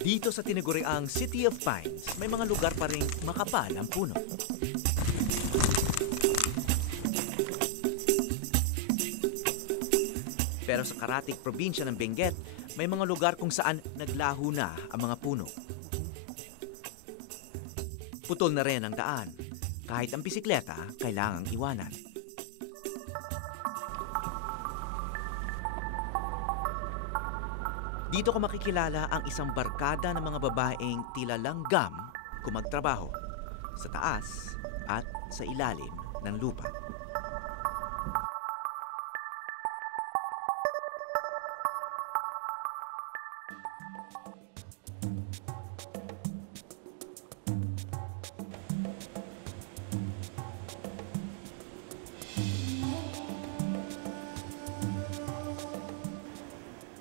Dito sa tinaguriang City of Pines, may mga lugar pa rin makapal ang puno. Pero sa Karatig probinsya ng Benguet, may mga lugar kung saan naglaho na ang mga puno. Putol na rin ang daan. Kahit ang bisikleta, kailangang iwanan. Dito ko makikilala ang isang barkada ng mga babaeng tila langgam kung magtrabaho sa taas at sa ilalim ng lupa.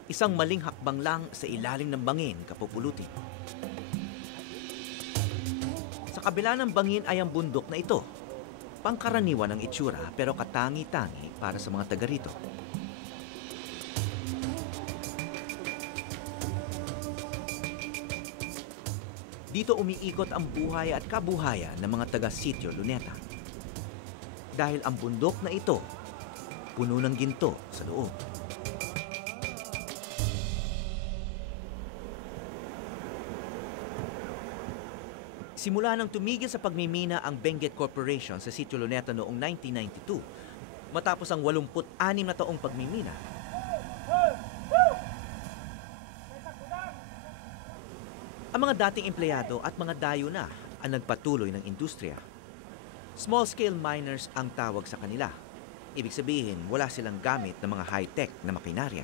Isang maling hakbang lang sa ilalim ng bangin kapupulutin. Sa kabila ng bangin ay ang bundok na ito. Pangkaraniwan ang itsura pero katangi-tangi para sa mga taga rito. Dito umiikot ang buhay at kabuhayan ng mga taga Sitio Luneta. Dahil ang bundok na ito, puno ng ginto sa loob. Simula nang tumigil sa pagmimina ang Benguet Corporation sa Sitio Luneta noong 1992, matapos ang 86 na taong pagmimina. Ang mga dating empleyado at mga dayo na ang nagpatuloy ng industriya. Small-scale miners ang tawag sa kanila. Ibig sabihin, wala silang gamit ng mga high-tech na makinarya.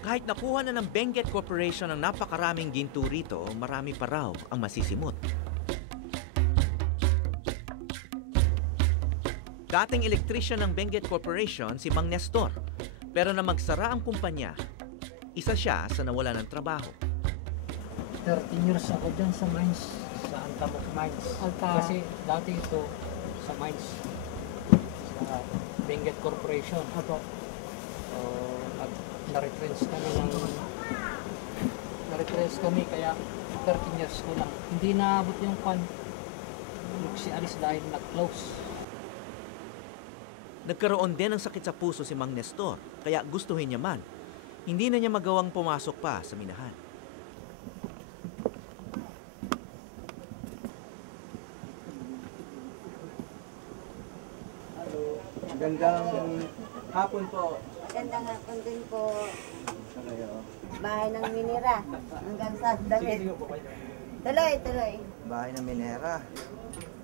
Kahit nakuha na ng Benguet Corporation ang napakaraming ginto rito, marami pa raw ang masisimot. Dating electrician ng Benguet Corporation si Mang Nestor, pero na magsara ang kumpanya, isa siya sa nawala ng trabaho. 13 years ako dyan sa mines, sa Antamok Mines. Kasi dati ito sa mines, sa Benguet Corporation. Apo. Na-retrench kami kaya 13 years ko lang. Hindi naabot yung alis dahil nag-close. Nagkaroon din ng sakit sa puso si Mang Nestor, kaya gustuhin niya man. Hindi na niya magawang pumasok pa sa minahan. Magandang hapon po. Magandang hapon din po. Bahay ng Minera. Hanggang sa damit. Tuloy. Bahay ng Minera.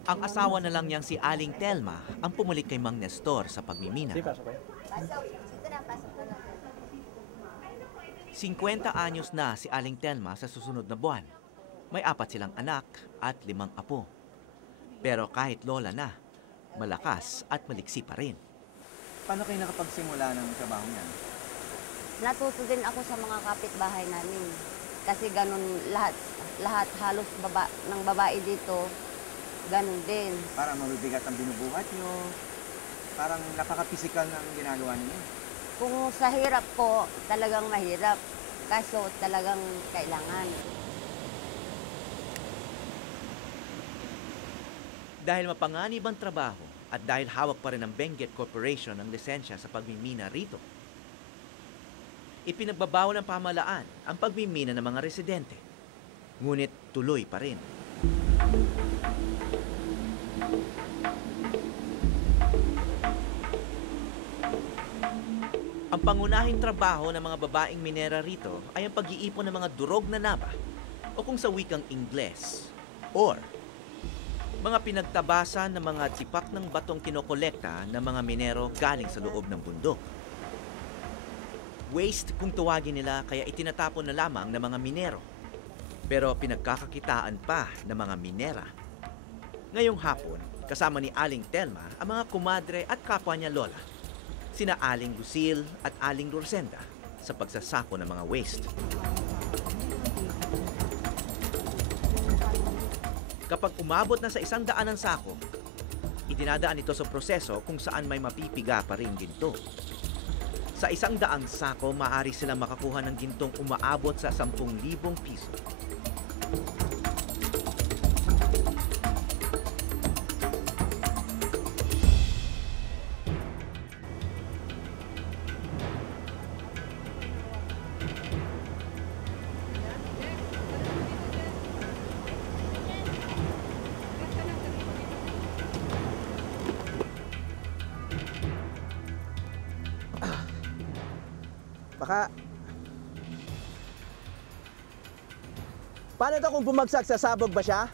Ang asawa na lang niyang si Aling Telma ang pumulik kay Mang Nestor sa pagmimina. Pasok. Dito na, pasok na lang. 50 anyos na si Aling Telma sa susunod na buwan. May 4 silang anak at 5 apo. Pero kahit lola na, malakas at maliksi pa rin. Paano kayo nakapagsimula ng trabaho niyan? Natuto din ako sa mga kapitbahay namin. Kasi ganun lahat halos ng babae dito, ganun din. Parang mabibigat ang binubuhat niyo. Parang napaka-physical ng ginagawa niyo. Kung sa hirap po, talagang mahirap. Kaso talagang kailangan. Dahil mapanganib ang trabaho at dahil hawak pa rin ng Benguet Corporation ang lisensya sa pagmimina rito, ipinagbabawal ng pamahalaan ang pagmimina ng mga residente. Ngunit tuloy pa rin. Ang pangunahing trabaho ng mga babaeng minera rito ay ang pag-iipon ng mga durog na naba o kung sa wikang Ingles, or mga pinagtabasan ng mga tipak ng batong kinokolekta ng mga minero galing sa loob ng bundok. Waste kung tuwagin nila, kaya itinatapon na lamang ng mga minero. Pero pinagkakakitaan pa ng mga minera. Ngayong hapon, kasama ni Aling Telma ang mga kumadre at kapwa niya lola, sina Aling Lucille at Aling Rosenda, sa pagsasako ng mga waste. Kapag umabot na sa 100 ang sako, idinadaan ito sa proseso kung saan may mapipiga pa rin ginto. Sa 100 sako, maaari silang makakuha ng gintong umaabot sa 10,000 piso. Baka... Paano to kung bumagsak, sasabog ba siya?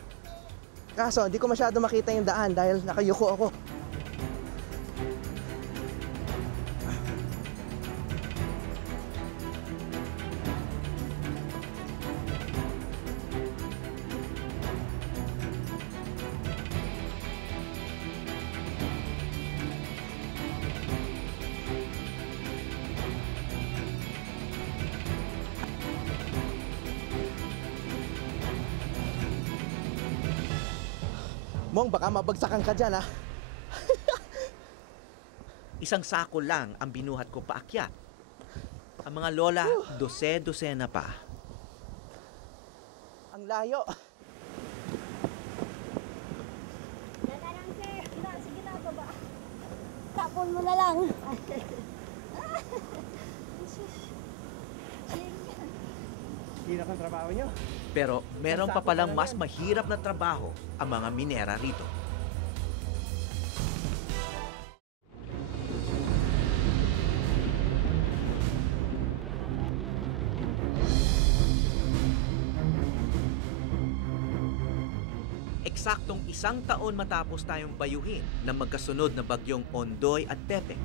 Kaso, hindi ko masyado makita yung daan dahil nakayuko ako. Mong, baka mabagsakan ka dyan, ha? 1 sako lang ang binuhat ko paakyat. Ang mga lola, dose-dosena pa. Ang layo. Sige na, baba. Tapon mo na lang. Hirap ang trabaho nyo. Pero meron pa palang mas mahirap na trabaho ang mga minera rito. Eksaktong 1 taon matapos tayong bayuhin ng magkasunod na bagyong Ondoy at Pepe.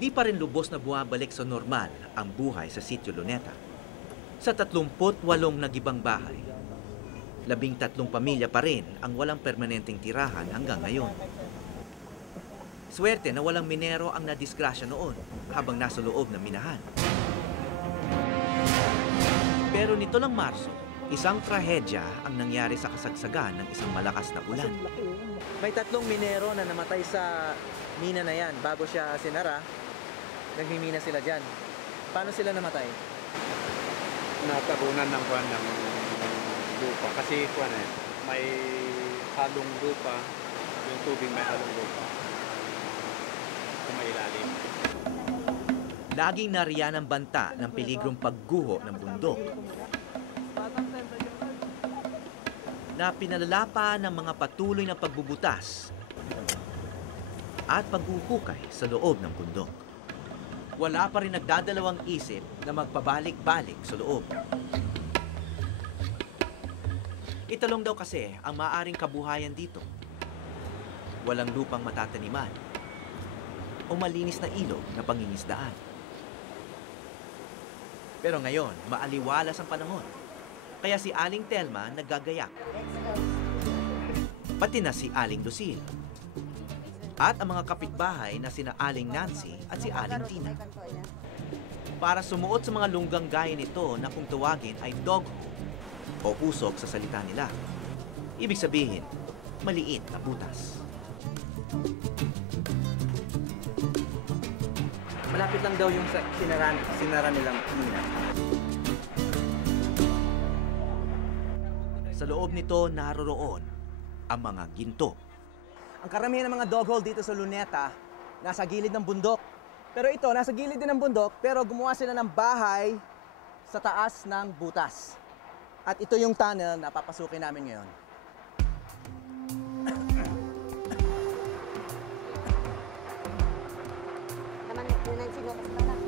Di pa rin lubos na bumabalik sa normal ang buhay sa Sitio Luneta. Sa 38 nagibang bahay, 13 pamilya pa rin ang walang permanenteng tirahan hanggang ngayon. Swerte na walang minero ang nadisgrasya noon habang nasa loob ng minahan. Pero nito lang Marso, isang trahedya ang nangyari sa kasagsagan ng isang malakas na ulan. May 3 minero na namatay sa mina na yan bago siya sinara. Nagmimina sila dyan. Paano sila namatay? Natabunan ng kuwan ng lupa. Kasi kuwan may halong lupa. Yung tubig may halong lupa. Kung may ilalim. Laging nariyan ang banta ng peligrong pagguho ng bundok na pinalala pa ng mga patuloy na pagbubutas at paghuhukay sa loob ng bundok. Wala pa rin nagdadalawang isip na magpabalik-balik sa loob. Italong daw kasi ang maaaring kabuhayan dito. Walang lupang matataniman o malinis na ilog na pangingisdaan. Pero ngayon, maaliwalas ang panahon. Kaya si Aling Telma naggagayak. Pati na si Aling Lucille. At ang mga kapitbahay na sina Aling Nancy at si Aling Tina. Para sumuot sa mga lunggang gaya nito na kung tawagin ay dog o usok sa salita nila. Ibig sabihin, maliit na butas. Malapit lang daw yung sinara nilang mina. Sa loob nito naroroon ang mga ginto. Ang karamihan ng mga dog hole dito sa Luneta, nasa gilid ng bundok. Pero ito, nasa gilid din ng bundok, pero gumawa sila ng bahay sa taas ng butas. At ito yung tunnel na papasukin namin ngayon. Naman, yun ang sinukas pa lang.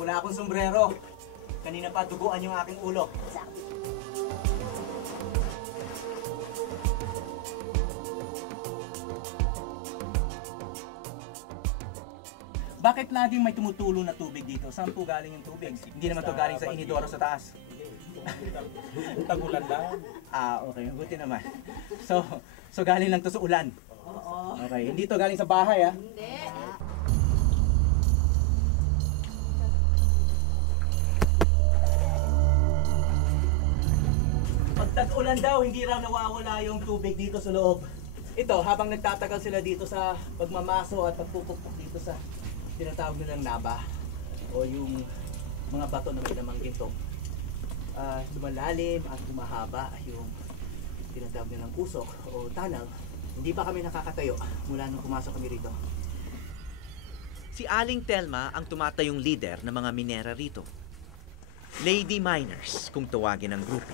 Wala akong sombrero. Kanina pa duguan yung aking ulo. Bakit laging may tumutulong na tubig dito? Saan po galing yung tubig? Hindi naman to galing sa inidoro sa taas. Tagulan lang. Okay. Buti naman. So galing lang to sa ulan. Okay. Hindi to galing sa bahay, Pag tag-ulan daw, hindi raw nawawala yung tubig dito sa loob. Ito, habang nagtatagal sila dito sa pagmamaso at pagpupukpok dito sa tinatawag nilang naba o yung mga bato na may lamang ginto. Lumalalim at humahaba yung tinatawag nilang usok o tunnel. Hindi pa kami nakakatayo mula nung pumasok kami rito. Si Aling Telma ang tumatayong leader ng mga minera rito. Lady Miners kung tawagin ang grupo.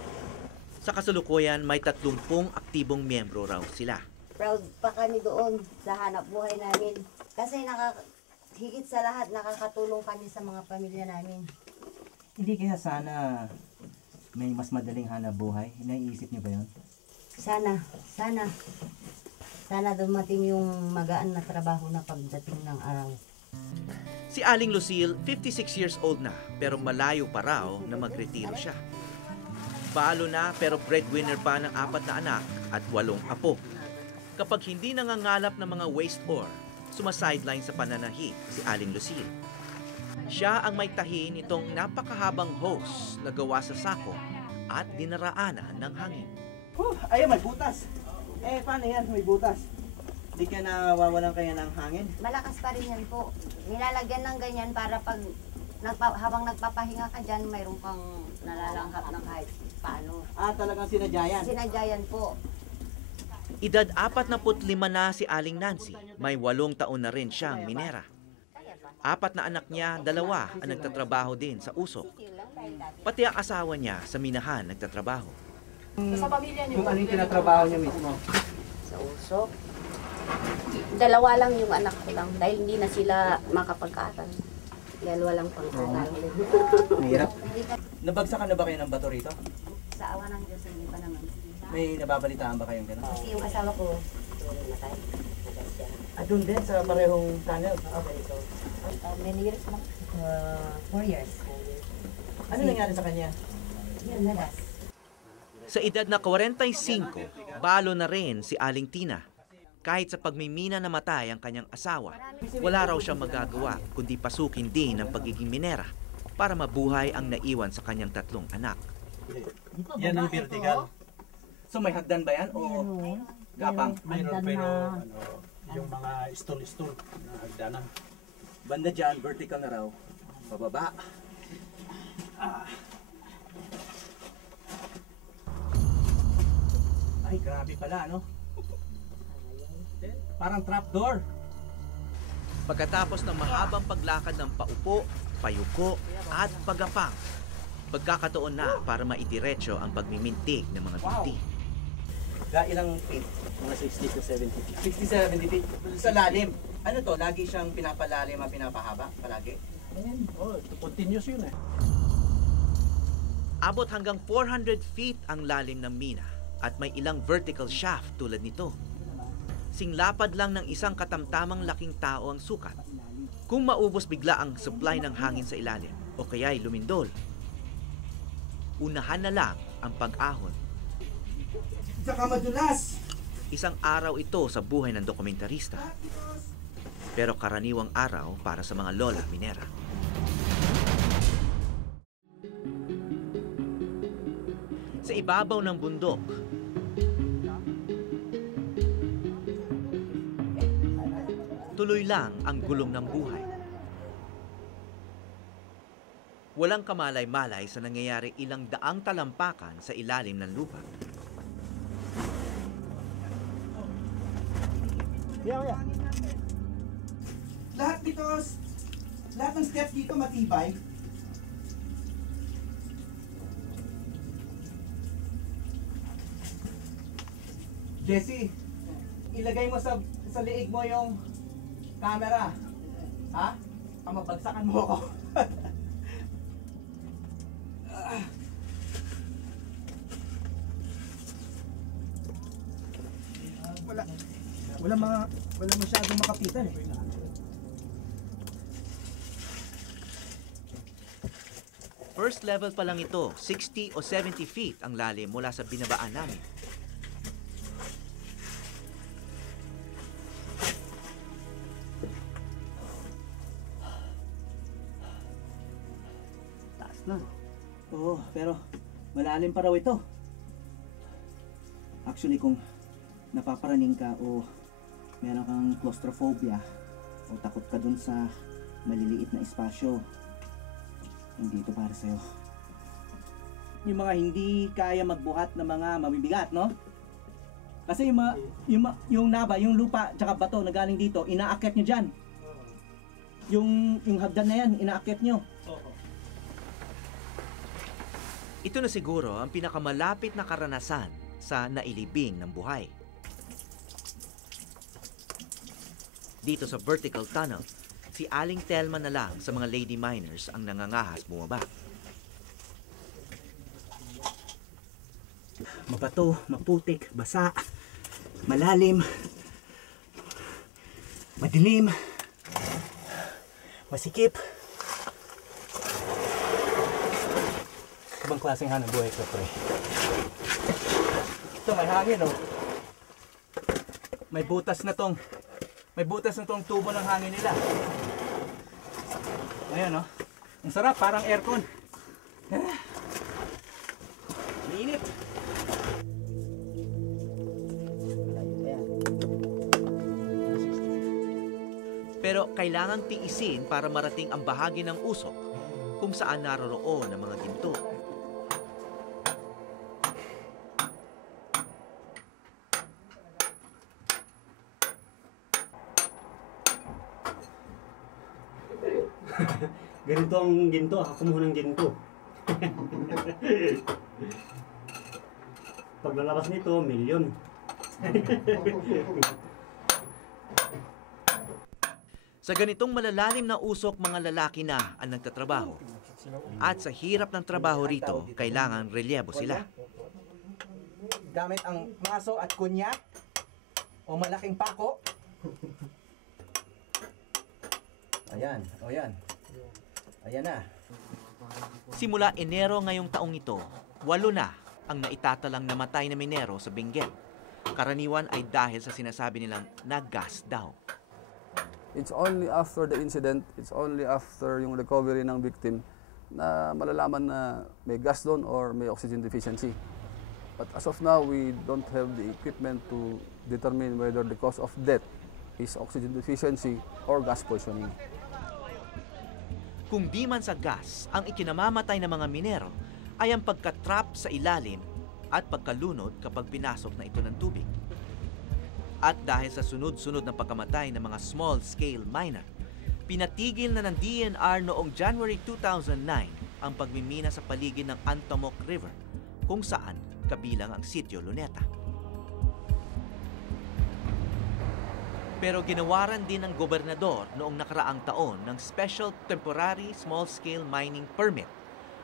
Sa kasalukuyan, may 30 aktibong miyembro raw sila. Proud pa kami doon sa hanap buhay namin. Kasi higit sa lahat, nakakatulong kami sa mga pamilya namin. Hindi kaya sana may mas madaling hanap buhay? Naiisip niyo ba yun? Sana dumating yung magaan na trabaho na pagdating ng araw. Si Aling Lucille, 56 years old na, pero malayo pa raw na magretiro siya. Balo na pero breadwinner pa ng 4 na anak at 8 apo. Kapag hindi nangangalap ng mga waste ore, sumasideline sa pananahi si Aling Lucille. Siya ang may tahi nitong napakahabang hose na gawa sa sako at dinaraanan ng hangin. Ayun, may butas. Paano yan? May butas. Hindi ka nawawalan kaya ng hangin? Malakas pa rin yan po. Nilalagyan ng ganyan para pag habang nagpapahinga ka dyan, mayroon kang nalalanghap ng kahit paano. Talagang sinadyayan. Sinadyayan po. Edad 45 na si Aling Nancy, may 8 taon na rin siyang minera. 4 na anak niya, 2 ang nagtatrabaho din sa usok. Pati ang asawa niya sa minahan nagtatrabaho. Sa pamilya niyo? Kung ano yung tinatrabaho niya mismo? Sa usok. 2 lang yung anak ko lang dahil hindi na sila makapag-aaral. 2 lang pang-aaral. Mahirap. Nabagsakan na ba kayo ng bato rito? Sa awa ng Diyos, hindi pa naman. May nababalitaan ba kayong gano'n? Kasi yung asawa ko, namatay. Doon din sa parehong tunnel. Many years lang. 4 years. Ano nangyari sa kanya? Yan, nagas. Sa edad na 45, balo na rin si Aling Tina. Kahit sa pagmimina namatay ang kanyang asawa, wala raw siyang magagawa kundi pasukin din ang pagiging minera para mabuhay ang naiwan sa kanyang 3 anak. Yan ang vertical. So may hagdan ba yan? O gapang? Mayroon pero yung mga stall na hagdanan. Banda dyan, vertical na raw. Pababa. Ay, grabe pala, no? Parang trapdoor. Pagkatapos ng mahabang paglakad ng paupo, payuko at pagapang, pagkakataon na para maidiretso ang pagmimintig ng mga binti. Ilang feet? Mga 60 to 70 feet. 60-70 feet. Sa lalim. Ano to? Lagi siyang pinapalalim at pinapahaba? Palagi? Continuous yun eh. Abot hanggang 400 feet ang lalim ng mina at may ilang vertical shaft tulad nito. Singlapad lang ng isang katamtamang laking tao ang sukat. Kung maubos bigla ang supply ng hangin sa ilalim o kaya'y lumindol, unahan na lang ang pag-ahon. Saka madulas! Isang araw ito sa buhay ng dokumentarista. Pero karaniwang araw para sa mga lola minera. Sa ibabaw ng bundok, tuloy lang ang gulong ng buhay. Walang kamalay-malay sa nangyayari ilang daang talampakan sa ilalim ng lupa. Lahat ng steps dito matibay. Jesse, ilagay mo sa liig mo yung camera. Ha? Pamabagsakan mo ako. wala masyadong makapitan eh. First level pa lang ito, 60 o 70 feet ang lalim mula sa binabaan namin. Taas na. Oo, pero malalim pa raw ito. Actually, kung napaparaning ka o meron kang claustrophobia o takot ka dun sa maliliit na espasyo, hindi ito para sa'yo. Yung mga hindi kaya magbuhat ng mga mabibigat, no? Kasi yung naba, yung lupa, tsaka bato na galing dito, inaakyat nyo dyan. Yung hagdan na yan, inaakyat nyo. Ito na siguro ang pinakamalapit na karanasan sa nailibing ng buhay. Dito sa vertical tunnel, si Aling Telma na lang sa mga lady miners ang nangangahas bumaba. Mabato, maputik, basa, malalim, madilim, masikip. Ibang klaseng hanap buhay ito, pre. Ito, may hangin, oh. May butas na tong tubo ng hangin nila. Ayan, oh. Ang sarap, parang aircon. Mainit. Pero kailangan tiisin para marating ang bahagi ng usok kung saan naroroon ang mga ginto. Ganito ang ginto, ako kumuha ng ginto. Paglalabas nito, milyon. Sa ganitong malalalim na usok, mga lalaki na ang nagtatrabaho. At sa hirap ng trabaho rito, kailangan relyebo sila. Gamit ang maso at kunyak o malaking pako. Ayan, o yan. Ayan na. Simula Enero ngayong taong ito, 8 na ang naitatalang namatay na minero sa Benguet. Karaniwan ay dahil sa sinasabi nilang nag-gas daw. It's only after the incident, it's only after yung recovery ng victim na malalaman na may gas doon or may oxygen deficiency. But as of now, we don't have the equipment to determine whether the cause of death is oxygen deficiency or gas poisoning. Kung di man sa gas ang ikinamamatay ng mga minero, ay ang pagkatrap sa ilalim at pagkalunod kapag pinasok na ito ng tubig. At dahil sa sunod-sunod na pagkamatay ng mga small-scale miner, pinatigil na ng DNR noong January 2009 ang pagmimina sa paligid ng Antamok River, kung saan kabilang ang Sitio Luneta. Pero ginawaran din ng gobernador noong nakaraang taon ng Special Temporary Small-Scale Mining Permit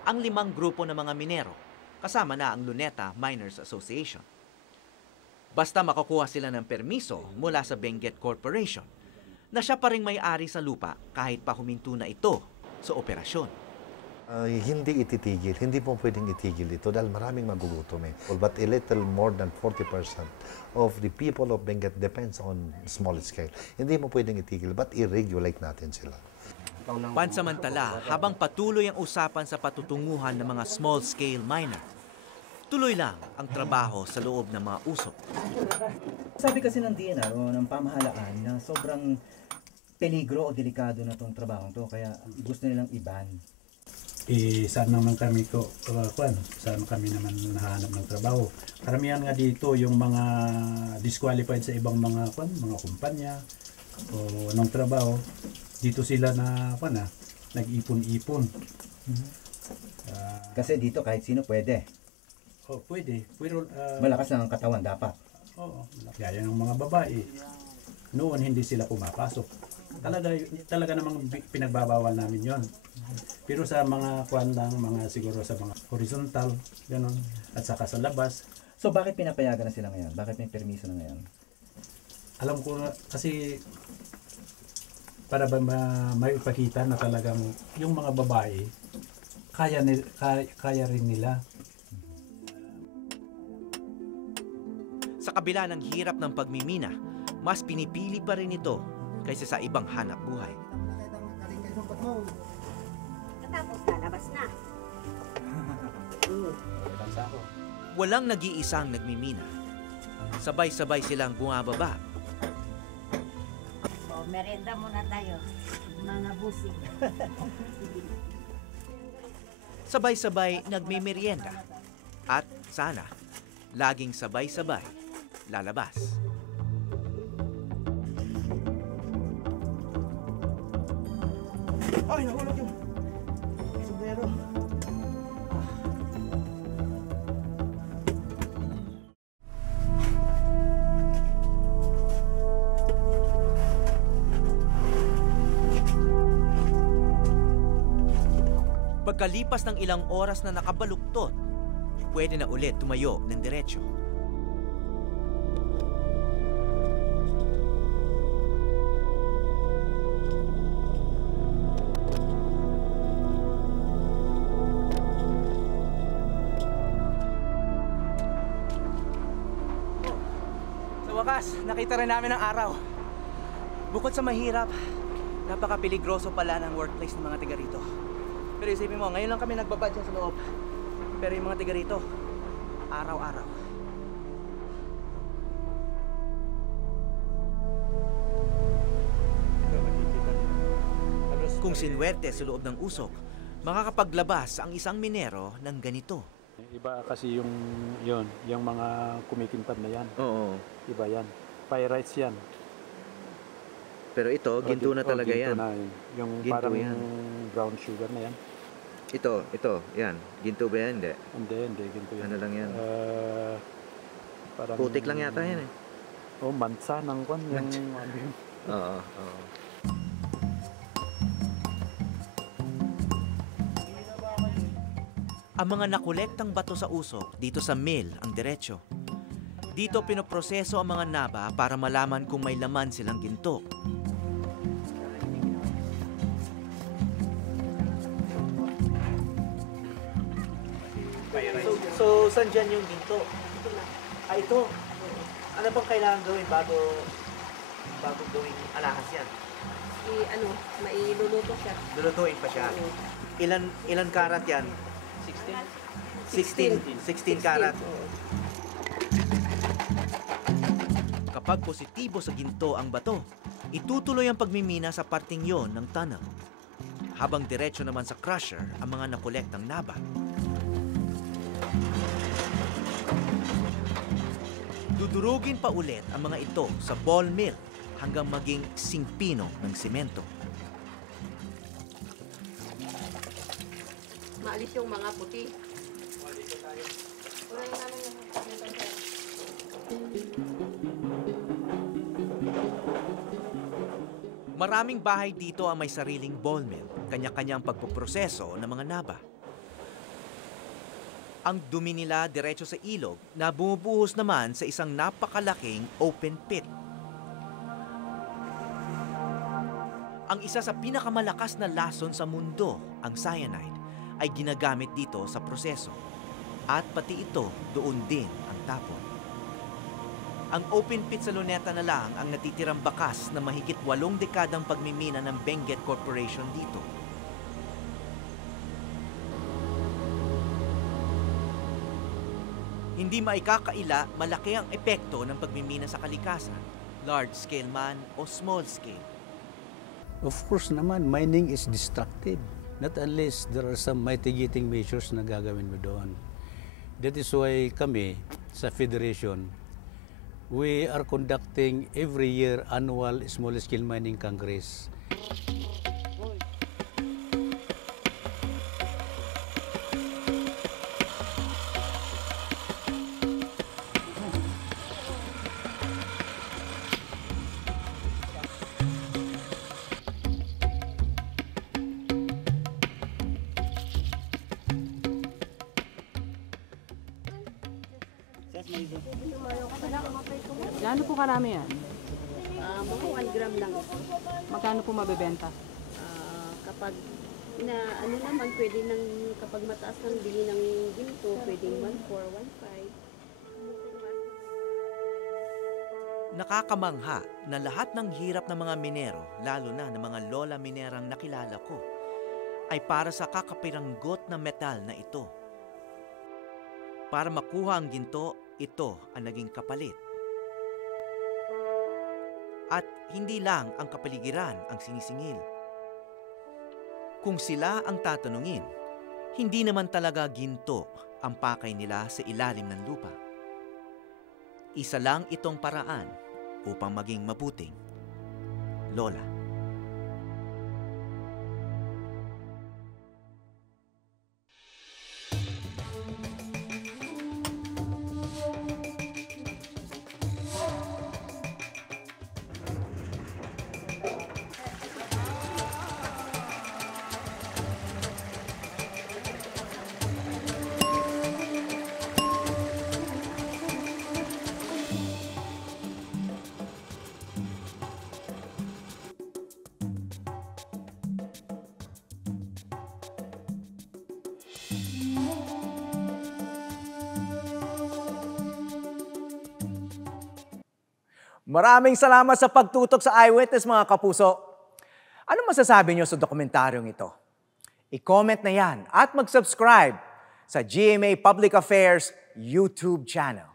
ang 5 grupo ng mga minero, kasama na ang Luneta Miners Association. Basta makakuha sila ng permiso mula sa Benguet Corporation, na siya pa ring may-ari sa lupa kahit pa huminto na ito sa operasyon. Hindi ititigil, hindi po pwedeng itigil ito dahil maraming magugutom eh. But a little more than 40% of the people of Benguet depends on small scale. Hindi mo pwedeng itigil, but i-regulate natin sila. Pansamantala, habang patuloy ang usapan sa patutunguhan ng mga small-scale miner, tuloy lang ang trabaho sa loob ng mga usok. Sabi kasi ng DNR o ng pamahalaan na sobrang peligro o delikado na itong trabaho to, kaya gusto nilang i-ban. Saan naman kami saan kami naman nahanap ng trabaho. Karamihan nga dito yung mga disqualified sa ibang mga kumpanya o ng trabaho. Dito sila nag-ipon-ipon. Kasi dito kahit sino pwede. Pwede. Pero, malakas lang ang katawan dapat. Oo. Gaya ng mga babae. Noon hindi sila pumapasok. Talaga namang pinagbabawal namin yon. Pero sa mga siguro sa mga horizontal, gano'n, at saka sa labas. So bakit pinapayagan na sila ngayon? Bakit may permiso na ngayon? Alam ko kasi para ba may ipakita na talagang yung mga babae kaya rin nila. Sa kabila ng hirap ng pagmimina, mas pinipili pa rin ito kaysa sa ibang hanap buhay. Katapos lalabas na. Walang nag-iisang nagmimina. Sabay-sabay silang bumababa. O, merenda muna tayo, mga busing. Sabay-sabay nagmimerienda. At sana, laging sabay-sabay lalabas. Ay, nahulog yung sombrero. Pagkalipas ng ilang oras na nakabaluktot, pwede na ulit tumayo ng diretsyo. Sa wakas, nakita rin namin ang araw. Bukod sa mahirap, napaka-peligroso pala ng workplace ng mga tiga rito. Pero isipin mo, ngayon lang kami nagbabad dyan sa loob. Pero yung mga tiga rito, araw-araw. Kung sinwerte sa loob ng usok, makakapaglabas ang isang minero ng ganito. Iba kasi yung mga kumikintab na yan. Oo. Iba yan. Pyrites yan. Pero ito, ginto na talaga ginto yan. Na yun. Yung Ginto parang yan. brown sugar na yan. Ito, yan. Ginto ba yan? Hindi. Hindi, ginto yan. Ano lang yan? Parang, Putik lang yata yan eh. Mansa ng kwan. Oo. Ang mga nakolektang bato sa usok dito sa mill ang diretsyo. Dito pinoproseso ang mga naba para malaman kung may laman silang ginto. So, saan dyan yung ginto? Ito. Ano bang kailangan gawin bago gawing alahas yan? Mailuluto siya. Lulutuin pa siya. Ilan karat yan? 16 karat. Kapag positibo sa ginto ang bato, itutuloy ang pagmimina sa parting yon ng tunnel. Habang diretsyo naman sa crusher ang mga nakolektang naba. Dudurugin pa ulit ang mga ito sa ball mill hanggang maging singpino ng simento. Maalis yung mga puti. Maraming bahay dito ang may sariling ball mill, kanya-kanyang pagpoproseso ng mga naba. Ang dumi nila diretso sa ilog na bumubuhos naman sa isang napakalaking open pit. Ang isa sa pinakamalakas na lason sa mundo, ang cyanide, ay ginagamit dito sa proseso. At pati ito, doon din ang tapon. Ang open pit sa Luneta na lang ang natitirang bakas na mahigit 8 dekadang pagmimina ng Benguet Corporation dito. Hindi maikakaila, malaki ang epekto ng pagmimina sa kalikasan, large scale man o small scale. Of course naman, mining is destructive. Not unless there are some mitigating measures na gagawin mo doon. That is why kami sa Federation, we are conducting every year annual small scale mining congress. Gaano po karami yan? Mga 1 gram lang. Magkano po mabebenta? Kapag Na ano naman, pwede nang kapag mataas ng bili ng ginto, pwedeng 1.4, 1.5. Nakakamangha na lahat ng hirap ng mga minero, lalo na ng mga lola minerang nakilala ko, ay para sa kakapiranggot na metal na ito. Para makuha ang ginto, ito ang naging kapalit. At hindi lang ang kapaligiran ang sinisingil. Kung sila ang tatanungin, hindi naman talaga ginto ang pakay nila sa ilalim ng lupa. Isa lang itong paraan upang maging mabuting lola. Maraming salamat sa pagtutok sa Eyewitness, mga kapuso. Ano masasabi niyo sa dokumentaryong ito? I-comment na yan at mag-subscribe sa GMA Public Affairs YouTube channel.